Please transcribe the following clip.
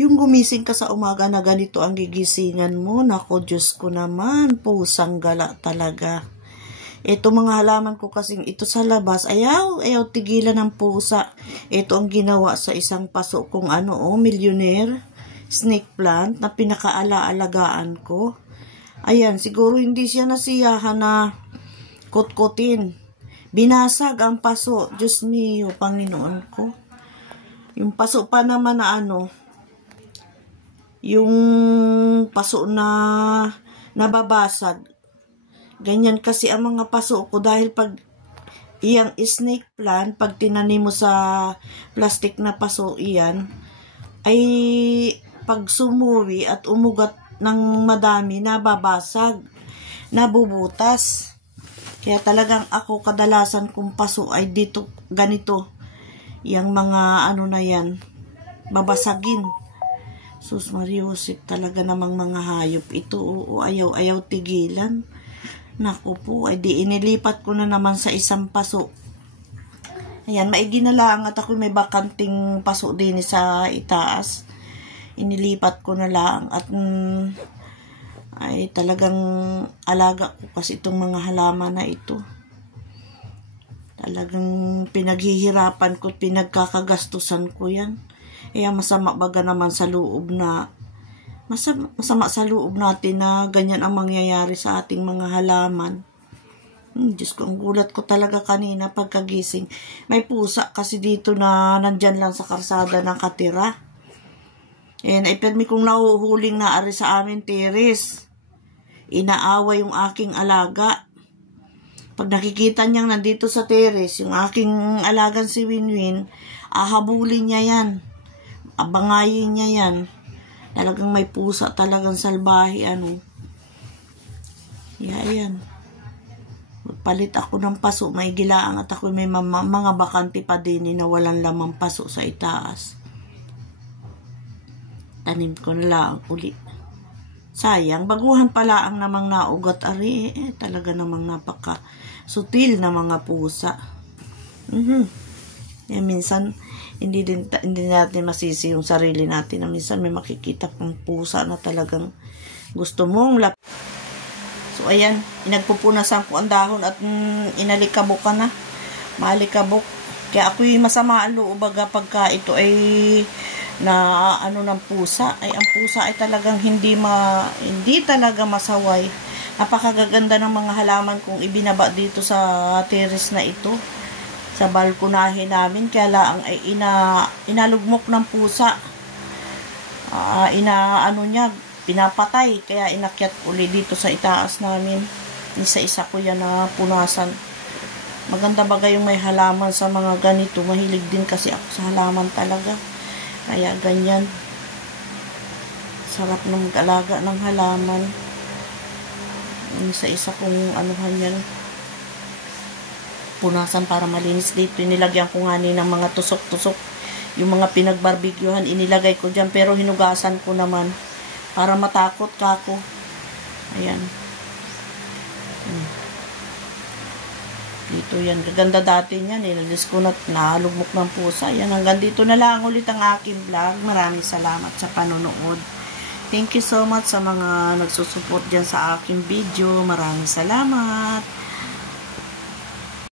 Yung gumising ka sa umaga na ganito ang gigisingan mo, nako Diyos ko naman, pusang gala talaga. Ito mga halaman ko kasing ito sa labas, ayaw tigilan ng pusa. Ito ang ginawa sa isang paso kong millionaire, snake plant na pinakaala-alagaan ko. Ayan, siguro hindi siya nasiyahan na kutkutin. Binasag ang paso, Diyos mio, Panginoon ko. Yung paso pa naman na yung paso na nababasag. Ganyan kasi ang mga paso ko dahil pag iyang snake plant, pag tinanim mo sa plastic na paso iyan, ay pag sumuwi at umugat ng madami, nababasag, nabubutas. Kaya talagang ako kadalasan kung paso ay dito ganito. Yang mga na yan, babasagin. Sus Mariusip, talaga namang mga hayop ito. Oo, ayaw tigilan. Naku po, ay di inilipat ko na naman sa isang paso. Ayan, maigi na lang at ako may bakanting paso din sa itaas. Inilipat ko na lang at ay talagang alaga ko kasi itong mga halaman na ito. Talagang pinaghihirapan ko, pinagkakagastusan ko yan. Kaya masama baga naman sa loob na, masama sa loob natin na ganyan ang mangyayari sa ating mga halaman. Diyos ko, ang gulat ko talaga kanina pagkagising. May pusa kasi dito na nandyan lang sa karsada nakatira. And ay permi kong nahuhuling naari sa amin tiris. Inaaway yung aking alaga. Pag nakikita niyang nandito sa terrace, yung aking alagang si Winwin, ahabulin niya yan. Abangayin niya yan. Talagang may pusa, talagang salbahe, Yan. Palit ako ng paso, may gilaang at ako may mga bakante pa din na walang lamang paso sa itaas. Tanim ko na lang uli. Sayang, baguhan pala ang namang naugat ari. Talaga namang napaka sutil na mga pusa. Minsan, hindi natin masisi yung sarili natin. Minsan may makikita pang pusa na talagang gusto mong So, ayan, inagpupunasan ko ang dahon at inalikabok ka na. Malikabok. Kaya ako'y masama ang loob pagka ito ay ng pusa. Ay, ang pusa ay talagang hindi talaga masaway. Napakagaganda ng mga halaman kong ibinaba dito sa terrace na ito. Sa balkonahe namin. Kaya lang ay inalugmok ng pusa. Pinapatay. Kaya inakyat uli dito sa itaas namin. Isa-isa ko yan na punasan. Maganda bagay yung may halaman sa mga ganito. Mahilig din kasi ako sa halaman talaga. Kaya ganyan. Sarap ng mag-alaga ng halaman. Isa-isa kong yan. Punasan para malinis dito. Inilagyan ko nga ng mga tusok-tusok. Yung mga pinagbarbecuehan, inilagay ko dyan. Pero hinugasan ko naman. Para matakot ka ako. Ayan. Dito yan. Gaganda dati yan. Nilalis ko na nalugmok ng pusa. Yan. Hanggang dito na lang ulit ang aking vlog. Maraming salamat sa panonood. Thank you so much sa mga nagsusupport dyan sa aking video. Maraming salamat.